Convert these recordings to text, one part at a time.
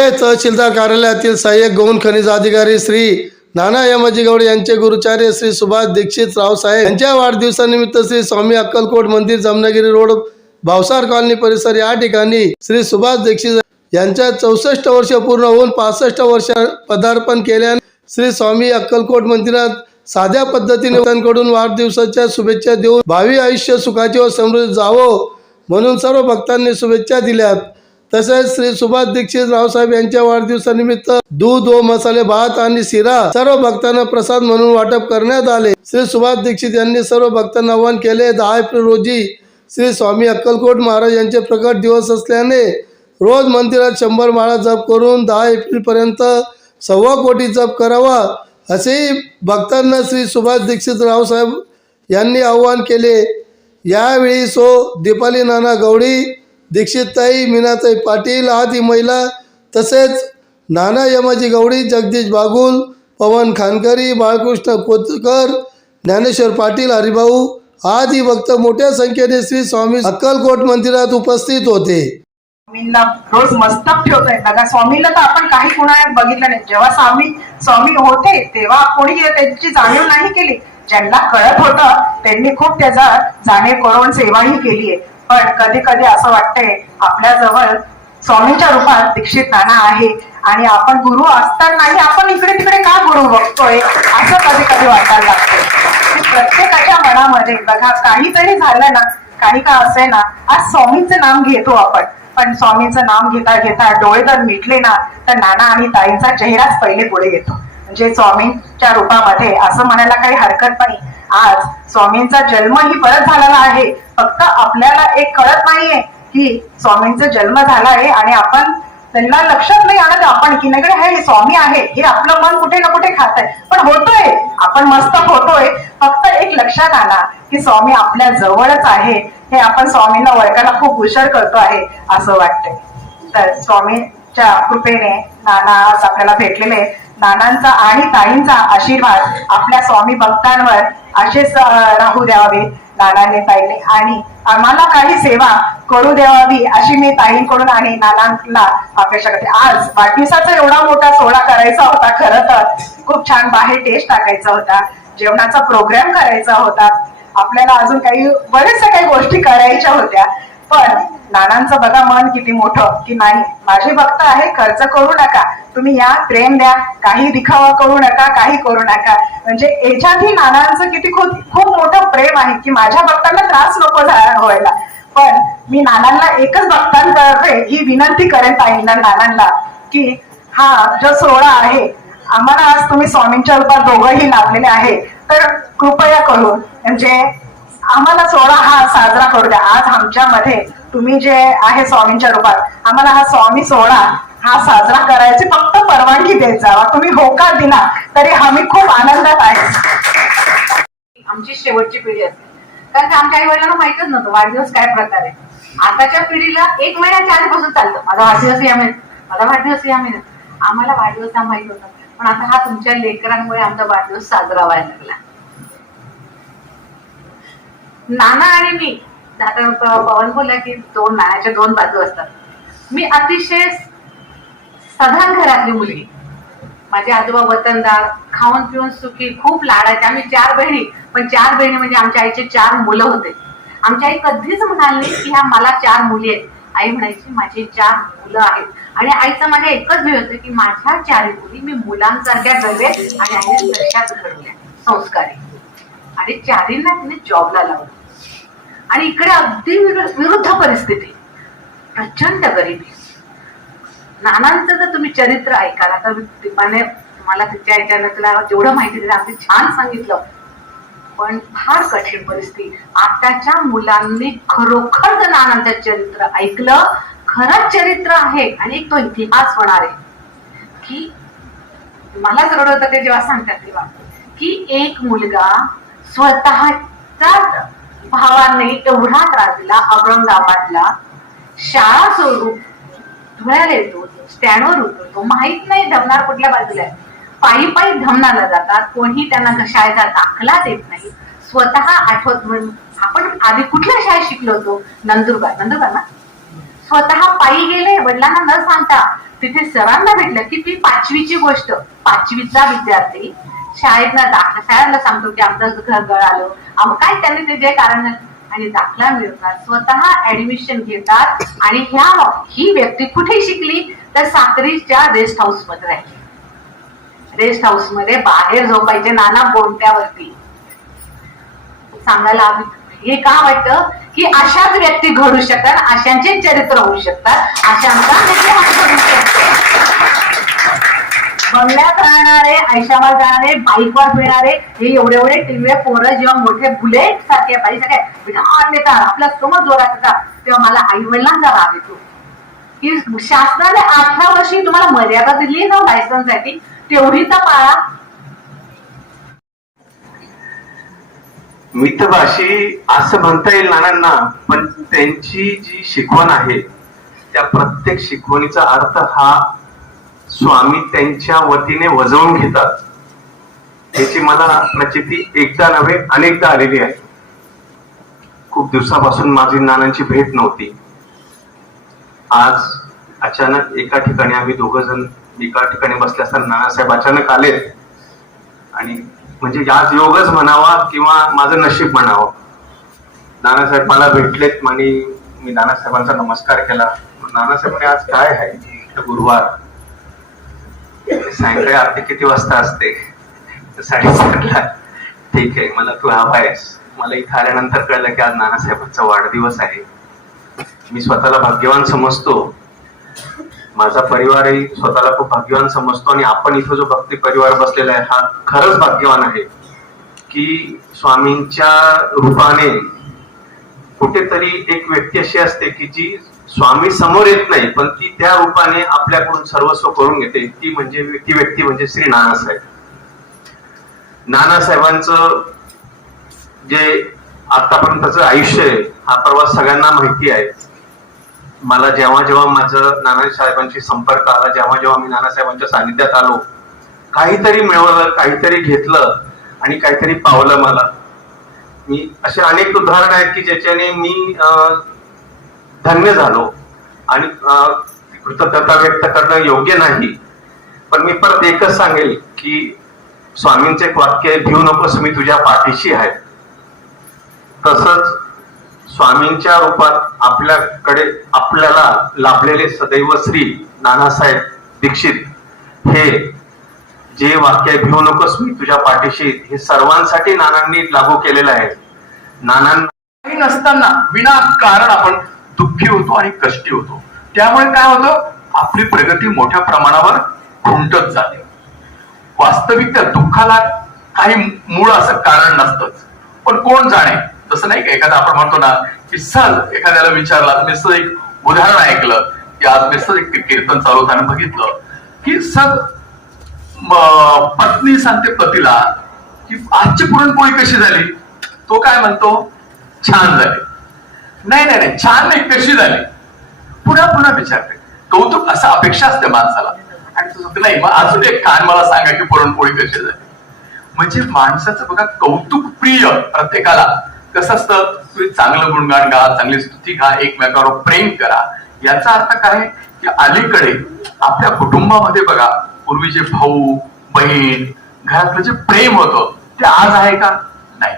धुळे तहसीलदार कार्यालयातील सहाय्यक गौण खनिज अधिकारी श्री नाना यमाजी गौड यांचे गुरुचार्य श्री सुभाष दीक्षित रावसाहेब यांच्या वाढदिवसानिमित्त श्री स्वामी अक्कलकोट मंदिर जामनगिरी रोड भावसार कॉलनी परिसर या ठिकाणी श्री सुभाष दीक्षित यांच्या चौसष्ट वर्ष पूर्ण होऊन पासष्ट वर्ष पदार्पण केल्याने श्री स्वामी अक्कलकोट मंदिरात साध्या पद्धतीने भक्तांकडून वाढदिवसाच्या शुभेच्छा देऊन भावी आयुष्य सुखाचे व समृद्ध जावो म्हणून सर्व भक्तांनी शुभेच्छा दिल्यात. तसेच श्री सुभाष दीक्षित रावसाहेब यांच्या वाढदिवसानिमित्त दूध व मसाले भात आणि शिरा सर्व भक्तांना प्रसाद म्हणून वाटप करण्यात आले. श्री सुभाष दीक्षित यांनी सर्व भक्तांना आवाहन केले. दहा एप्रिल रोजी श्री स्वामी अक्कलकोट महाराज यांचे प्रकट दिवस असल्याने रोज मंदिरात शंभर माळा जप करून दहा एप्रिल पर्यंत सव्वा कोटी जप करावा असेही भक्तांना श्री सुभाष दीक्षित रावसाहेब यांनी आवाहन केले. यावेळी सो दीपाली नाना गवडी दीक्षितताई मीनाताई पाटील आदी महिला तसेच नाना यमाजी गवडी जगदीश बागुल पवन खानकरी बाळकृष्ण कोतकर ज्ञानेश्वर पाटील हरिभाऊ आदी भक्त मोठ्या संख्येने श्री स्वामी अक्कलकोट मंदिरात उपस्थित होते. स्वामींना रोज मस्तक ठेवतोय बघा स्वामीला तर आपण काही कुणाला बघितलं नाही. जेव्हा स्वामी स्वामी होते तेव्हा कोणी त्यांची जाणीव नाही केली. ज्यांना कळत होतं त्यांनी खूप त्याचा जाणीव करून सेवाही केली आहे. पण कधी कधी असं वाटतंय आपल्या जवळ स्वामीच्या रूपात दीक्षित नाना आहे आणि आपण गुरु असतानाही आपण इकडे तिकडे का गुरु बघतोय? असं कधी कधी वाटायला लागतं. प्रत्येकाच्या मनामध्ये बघा काहीतरी झालं ना काही का असे ना आज स्वामीचं नाम घेतो आपण. पण स्वामीचं नाम घेता घेता डोळे जर मिटले ना तर नाना आणि ताईंचा चेहराच पहिले पुढे येतो. म्हणजे स्वामींच्या रूपामध्ये असं म्हणायला काही हरकत नाही. आज स्वामींचा जन्मही परत झालेला आहे. फक्त आपल्याला एक कळत नाहीये की स्वामींचा जन्म झाला आहे आणि आपण त्यांना लक्षात नाही आणत आपण की नाही हे स्वामी आहे. हे आपलं मन कुठे ना कुठे खात आहे पण होतोय. आपण मस्त होतोय. फक्त एक लक्षात आणा की स्वामी आपल्या जवळच आहे. हे आपण स्वामींना ओळखायला खूप हुशार करतो आहे असं वाटतंय. तर स्वामीच्या कृपेने नाना आज आपल्याला भेटलेले नानांचा आणि ताईंचा आशीर्वाद आपल्या स्वामी भक्तांवर असेच राहू द्यावे नानाने ताईने. आणि आम्हाला काही सेवा करू द्यावी अशी मी ताईंकडून आणि नानांना अपेक्षा करते. आज वाढदिवसाचा एवढा मोठा सोहळा करायचा होता खरं तर. खूप छान बाहेर टेस्ट टाकायचा होता जेवणाचा प्रोग्राम करायचा होता. आपल्याला अजून काही बरेचशा काही गोष्टी करायच्या होत्या. पण नानांचं बघा मन किती मोठं. की नाही माझे भक्त आहे खर्च करू नका. तुम्ही या प्रेम द्या. काही दिखावा करू नका काही करू नका. म्हणजे याच्यातही नानांचं किती खूप खूप मोठं प्रेम आहे की माझ्या भक्तांना त्रास नको व्हायला. पण मी नानांना एकच भक्तांतर्फे ही विनंती करेन ताईंना नानांना की हा जो सोहळा आहे आम्हाला आज तुम्ही स्वामींच्या रूपात दोघंही लाभलेले आहे. तर कृपया करून म्हणजे आम्हाला सोहळा हा साजरा करू द्या. आज आमच्यामध्ये तुम्ही जे आहे स्वामींच्या रूपात आम्हाला हा स्वामी सोहळा हा साजरा करायची फक्त परवानगी देत जावा. तुम्ही होकार दिला तरी आम्ही खूप आनंदात आहे. आमची शेवटची पिढी असते. कारण की आमच्या आई वडिलांना माहितच नव्हतं वाढदिवस काय प्रकार. आहे आताच्या पिढीला एक महिन्याच्या आधीपासून चालतं. माझा वाढदिवस या महिन्यात माझा वाढदिवस या महिन्यात. आम्हाला वाढदिवस हा माहीत होता. पण आता हा तुमच्या लेकरांमुळे आमचा वाढदिवस साजरा व्हायला लागला. नाना आणि मी. आता पवन बोलला की दोन नाण्याच्या दोन बाजू असतात. मी अतिशय सधान घरातली मुलगी. माझे आजोबा वतनदार खाऊन पिऊन सुखी खूप लाडायचे आम्ही चार बहिणी. पण चार बहिणी म्हणजे आमच्या आईचे चार मुलं होते. आमची आई कधीच म्हणाली की ह्या मला चार मुली आहेत. आई म्हणायची माझी चार मुलं आहेत. आणि आईचं माझ्या एकच ध्येय होतं की माझ्या चार मुली मी मुलांसारख्या घडवे आणि आईने तशाच घडवल्या संस्कारी. आणि चारींना तिने जॉबला लावलं. आणि इकडे अगदी विरु- विरुद्ध परिस्थिती. प्रचंड गरिबी. नानांचं जर तुम्ही चरित्र ऐकाल आता दीपाने मला तिच्या याच्यानं तुला जेवढं माहिती दिलं अगदी छान सांगितलं. पण फार कठीण परिस्थिती. आताच्या मुलांनी खरोखर जर नानांचं चरित्र ऐकलं खरंच चरित्र आहे आणि एक तो इतिहास होणार आहे. की मला जर होतं ते जेव्हा सांगतात तेव्हा. की एक मुलगा स्वतःच्या भावाने एवढा त्रास दिला औरंगाबादला शाळा सोडून धुळ्याला येतो स्टँडवर उतरतो माहीत नाही धमणार कुठल्या बाजूला आहे. पायी पायी धमनाला जातात कोणी त्यांना शाळेचा दाखला देत नाही. स्वतः आठवत म्हणून आपण आधी कुठल्या शाळेत शिकलो होतो? नंदुरबार. नंदुरबार ना? स्वतः पायी गेले वडिलांना न सांगता तिथे सरांना भेटलं की ती पाचवीची गोष्ट. पाचवीचा विद्यार्थी शाळेतला दाखला शाळेला सांगतो की आमचं घर गळालं आम काय त्यांनी ते जे कारण आणि दाखला मिळवतात. स्वतः ऍडमिशन घेतात आणि ह्या ही व्यक्ती कुठे शिकली? तर साक्रीच्या रेस्ट हाऊसमध्ये राहिली. रेस्ट हाऊसमध्ये बाहेर झोपायचे नाना बोलत्यावरती सांगायला हवी. हे का वाटतं? की अशाच व्यक्ती घडू शकतात अशांचे चरित्र होऊ शकतात अशांचा बंगल्यात राहणारे आयशावर जाणारे बाईकवर फिरणारे हे एवढे एवढे टीव्ही पोरं जेव्हा मोठे बुलेट सारखे बाई सगळे विधान देतात आपल्यासमोर जोरात येतात तेव्हा मला आई वडिलांचा राग येतो. की शासनाने अठरा वर्षी तुम्हाला मर्यादा दिली ना लायसन्ससाठी तेवढी तर पाळा. मितभाषी असं म्हणता येईल नानांना पण त्यांची जी शिकवण आहे त्या प्रत्येक शिकवणीचा अर्थ हा स्वामी त्यांच्या वतीने वजवून घेतात. याची मला प्रचिती एकदा नव्हे अनेकदा आलेली आहे. खूप दिवसापासून माझी नानांची भेट नव्हती. आज अचानक एका ठिकाणी आम्ही दोघं जण एका ठिकाणी बसले असताना नानासाहेब अचानक आले आणि म्हणजे आज योगच म्हणावा किंवा माझं नशीब म्हणावं. नानासाहेब मला भेटलेत आणि मी नानासाहेबांचा नमस्कार केला. नानासाहेबांनी नानासाहेब आज काय आहे? गुरुवार. सायंकाळी आरती किती वाजता असते? तर साडेसातला. ठीक आहे मला तू हवा आहेस मला इथं आल्यानंतर कळलं की आज नानासाहेबांचा वाढदिवस आहे. मी स्वतःला भाग्यवान समजतो. माझा परिवारही स्वतःला खूप भाग्यवान समजतो आणि आपण इथं जो भक्ती परिवार बसलेला आहे हा खरंच भाग्यवान आहे की स्वामींच्या रूपाने कुठेतरी एक व्यक्ती अशी असते की जी स्वामी समोर येत नाही पण ती त्या रूपाने आपल्याकडून सर्वस्व करून घेते. ती म्हणजे ती व्यक्ती म्हणजे श्री नानासाहेब. नानासाहेबांचं जे आतापर्यंतच आयुष्य आहे हा प्रवास सगळ्यांना माहिती आहे. मला जेव्हा जेव्हा माझं नानासाहेबांशी संपर्क आला जेव्हा जेव्हा मी नानासाहेबांच्या सानिध्यात आलो काहीतरी मिळवलं काहीतरी घेतलं आणि काहीतरी पावलं मला. मी असे अनेक उदाहरण आहेत की ज्याच्याने मी अं, धन्य झालो. आणि कृतज्ञता व्यक्त करणं योग्य नाही. पण मी परत एकच सांगेल की स्वामींचे एक वाक्य आहे भिऊ नकोस मी तुझ्या पाठीशी आहे. तसंच स्वामींच्या रूपात आपल्याकडे आपल्याला लाभलेले सदैव श्री नानासाहेब दीक्षित हे जे वाक्य आहे, भिवू नकोस मी तुझ्या पाठीशी हे सर्वांसाठी नानांनी लागू केलेलं आहे. नानांना नसताना विना कारण आपण दुःखी होतो आणि कष्टी होतो. त्यामुळे काय होतं? आपली प्रगती मोठ्या प्रमाणावर खुंटत जाते. वास्तविक दुःखाला काही मूळ असं कारण नसतंच. पण कोण जाणे? तसं नाही का एखादा आपण म्हणतो ना की सहज एखाद्याला विचारला मी सहज एक उदाहरण ऐकलं की आज मी सहज एक कीर्तन चालू होताना बघितलं की सहज पत्नी सांगते पतीला की आजची पुरणपोळी कशी झाली? तो काय म्हणतो? छान झाली. नाही नाही नाही छान नाही कशी झाली? पुन्हा पुन्हा विचारते. कौतुक असं अपेक्षा असते माणसाला. आणि तो नाही मग अजून एक कान मला सांगा की पुरणपोळी कशी झाली. म्हणजे माणसाचं बघा कौतुक प्रिय प्रत्येकाला. कसं असतं? तुम्ही चांगलं गुणगान गा चांगली स्तुती गा एकमेकावर प्रेम करा. याचा अर्थ काय? आहे की अलीकडे आपल्या कुटुंबामध्ये बघा पूर्वीचे भाऊ बहीण घरातलं जे प्रेम होतं ते आज आहे का? नाही.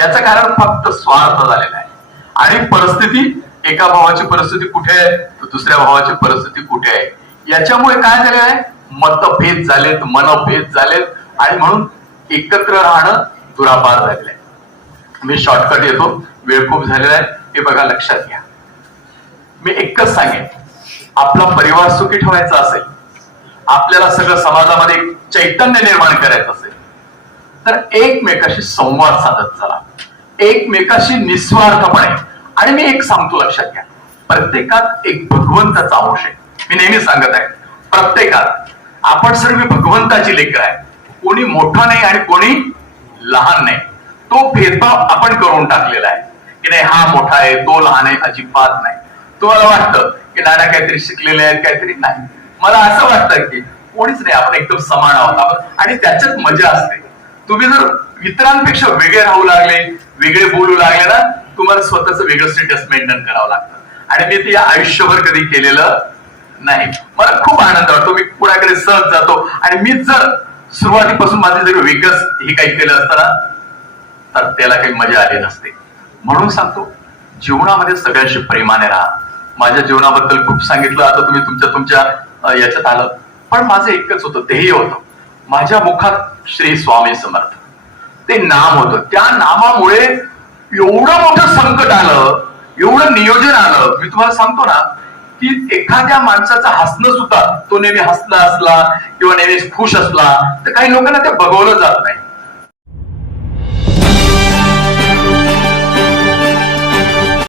याचं कारण फक्त स्वार्थ झालेला आहे. आणि परिस्थिती एका भावाची परिस्थिती कुठे आहे तर दुसऱ्या भावाची परिस्थिती कुठे आहे? याच्यामुळे काय झालेलं आहे? मतभेद झालेत मनभेद झालेत. आणि म्हणून एकत्र राहणं दुरापार झालेलं आहे. मी शॉर्टकट येतो. वेळ खूप झालेला आहे. हे बघा लक्षात घ्या. मी एकच सांगेन. आपला परिवार सुखी ठेवायचा असेल आपल्याला सगळं समाजामध्ये चैतन्य निर्माण करायचं असेल तर एकमेकाशी संवाद साधत चला. एकमेकाशी निस्वार्थपणे. आणि मी एक सांगतो लक्षात घ्या. प्रत्येकात एक भगवंताचा अंश आहे. मी नेहमी सांगत आहे प्रत्येकात. आपण सर्व भगवंताची लेकर आहे कोणी मोठा नाही आणि कोणी लहान नाही. तो भेदभाव आपण करून टाकलेला आहे. की नाही हा मोठा आहे तो लहान आहे अजिबात नाही. तुम्हाला वाटतं की नाना काहीतरी शिकलेले आहेत काहीतरी नाही. मला असं वाटतं की कोणीच नाही आपण एकदम समान आहोत आपण. आणि त्याच्यात मजा असते. तुम्ही जर इतरांपेक्षा वेगळे राहू लागले वेगळे बोलू लागले ना तुम्हाला स्वतःच वेगळं स्टेटस मेंटेन करावं लागतं. आणि मी ते आयुष्यभर कधी केलेलं नाही. मला खूप आनंद वाटतो. मी कुणाकडे सहज जातो. आणि मी जर सुरुवातीपासून माझं जर वेगळंच हे काही केलं असतं ना तर त्याला काही मजा आली नसते. म्हणून सांगतो जीवनामध्ये सगळ्याशी प्रेमाने राहा. माझ्या जीवनाबद्दल खूप सांगितलं. आता तुम्ही तुमच्या तुमच्या याच्यात आलं. पण माझं एकच होतं ध्येय होतं. माझ्या मुखात श्री स्वामी समर्थ. ते नाम होतं. त्या नामामुळे एवढं मोठं संकट आलं एवढं नियोजन आलं. मी तुम्हाला सांगतो ना की एखाद्या माणसाचं हसणं सुद्धा तो नेहमी हसला असला किंवा नेहमी खुश असला तर काही लोकांना ते बघवलं जात नाही.